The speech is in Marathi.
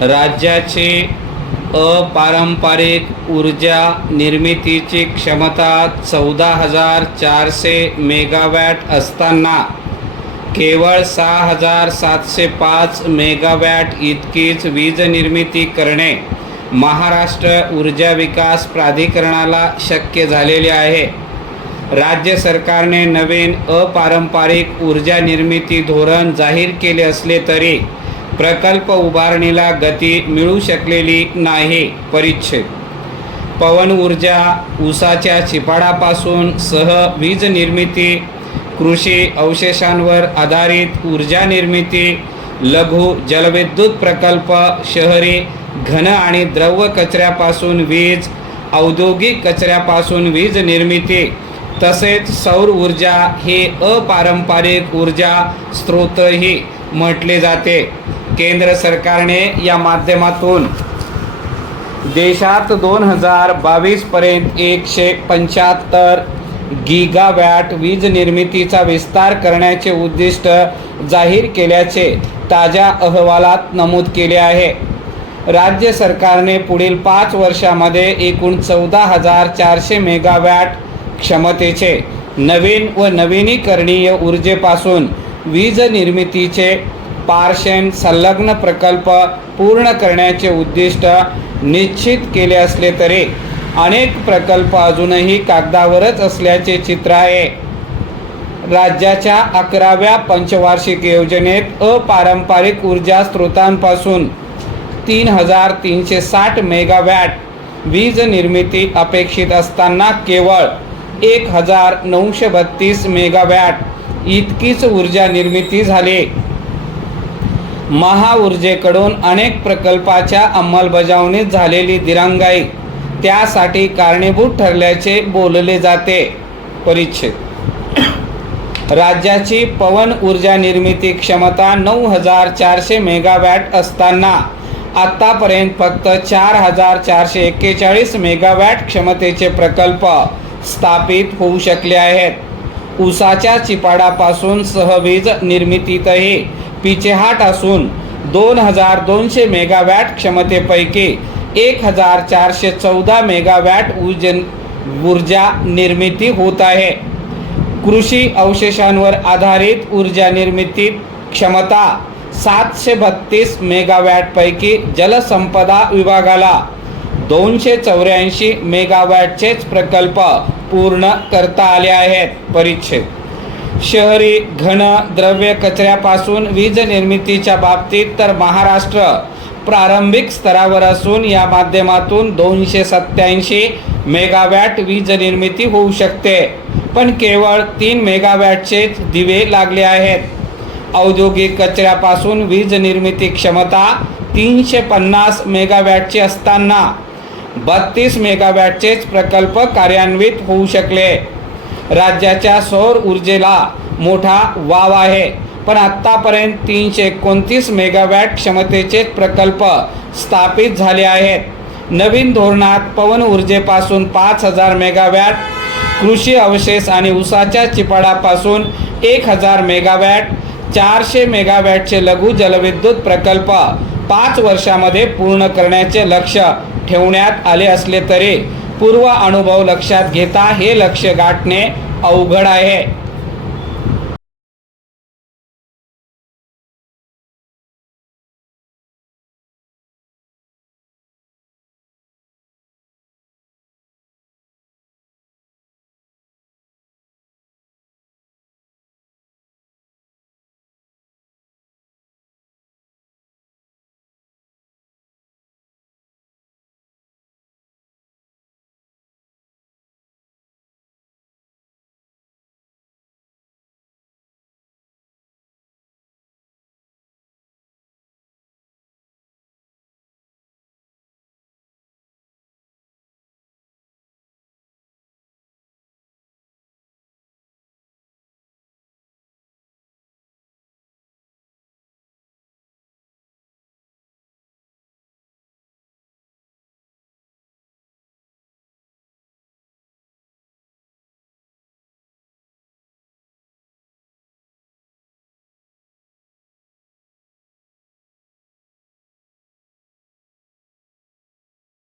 राज्याची अपारंपरिक ऊर्जा निर्मितीची क्षमता 14,400 मेगावॅट असताना केवळ 6,705 मेगावॅट इतकीच वीज निर्मिती करणे महाराष्ट्र ऊर्जा विकास प्राधिकरणाला शक्य झालेले आहे. राज्य सरकारने नवीन अपारंपरिक ऊर्जा निर्मिती धोरण जाहीर केले असले तरी प्रकल्प उभारणीला गती मिळू शकलेली नाही. परिच्छेद पवन ऊर्जा, ऊसाच्या चिपाडापासून सह वीज निर्मिती, कृषी अवशेषांवर आधारित ऊर्जा निर्मिती, लघु जलविद्युत प्रकल्प, शहरी घन आणि द्रव कचऱ्यापासून वीज, औद्योगिक कचऱ्यापासून वीज निर्मिती तसेच सौर ऊर्जा हे अपारंपरिक ऊर्जा स्रोतही म्हटले जाते. केंद्र सरकारने या माध्यमातून देशात 2022 पर्यंत 175 गीगावॅट वीज निर्मितीचा विस्तार करण्याचे उद्दिष्ट जाहीर केल्याचे ताज्या अहवालात नमूद केले आहे. राज्य सरकारने पुढील 5 वर्षांमध्ये एकूण 14,400 मेगावॅट क्षमतेचे नवीन व नवीनीकरणीय ऊर्जेपासून वीज निर्मितीचे पार्श्वन संलग्न प्रकल्प पूर्ण करण्याचे उद्दिष्ट निश्चित केले असले तरी अनेक प्रकल्प अजूनही कागदावरच असल्याचे चित्र आहे. राज्याच्या 11व्या पंचवार्षिक योजनेत अपारंपरिक ऊर्जा स्रोतांपासून 3,360 मेगावॅट वीज निर्मिती अपेक्षित असताना केवळ 1,932 मेगावॅट इतकीच ऊर्जा निर्मिती झाली. महाऊर्जेकडून अनेक प्रकल्पाच्या अंमलबजावणीत झालेली दिरंगाई त्यासाठी कारणीभूत ठरल्याचे बोलले जाते. परिच्छेद राज्याची पवन ऊर्जा निर्मिती क्षमता 9,400 मेगावॅट असताना आतापर्यंत फक्त 4,441 मेगावॅट क्षमतेचे प्रकल्प स्थापित होऊ शकले आहेत. ऊसाच्या चिपाडापासून सहवीज निर्मितीतही पिछेहाट असून 2,200 मेगावॅट क्षमतेपैकी 1,414 मेगावॅट ऊर्जा निर्मिती होत आहे. कृषी अवशेषांवर आधारित ऊर्जा निर्मिती क्षमता 732 मेगावॅट पैकी जलसंपदा विभागाला 284 मेगावॅटचेच प्रकल्प पूर्ण करता आले आहेत. परिच्छेद शहरी घन द्रव्य कचऱ्यापासून वीज निर्मितीच्या बाबतीत तर महाराष्ट्र प्रारंभिक स्तरावर असून या माध्यमातून 287 मेगावॅट वीज निर्मिती होऊ शकते, पण केवळ 3 मेगावॅटचेच दिवे लागले आहेत. औद्योगिक कचऱ्यापासून वीज निर्मिती क्षमता 350 मेगावॅटची असताना 32 मेगावॅटचेच प्रकल्प कार्यान्वित होऊ शकले. राज्याच्या सौर ऊर्जेला मोठा वाव आहे, पण आत्तापर्यंत 329 मेगावॅट क्षमतेचे प्रकल्प स्थापित झाले आहेत. नवीन धोरणात पवन ऊर्जेपासून 5,000 मेगावॅट, कृषी अवशेष आणि ऊसाच्या चिपाडापासून 1,000 मेगावॅट, 400 मेगावॅटचे लघु जलविद्युत प्रकल्प 5 वर्षांमध्ये पूर्ण करण्याचे लक्ष्य ठेवण्यात आले असले तरी पूर्व अनुभव लक्षात घेता हे लक्ष्य गाठणे अवघड आहे.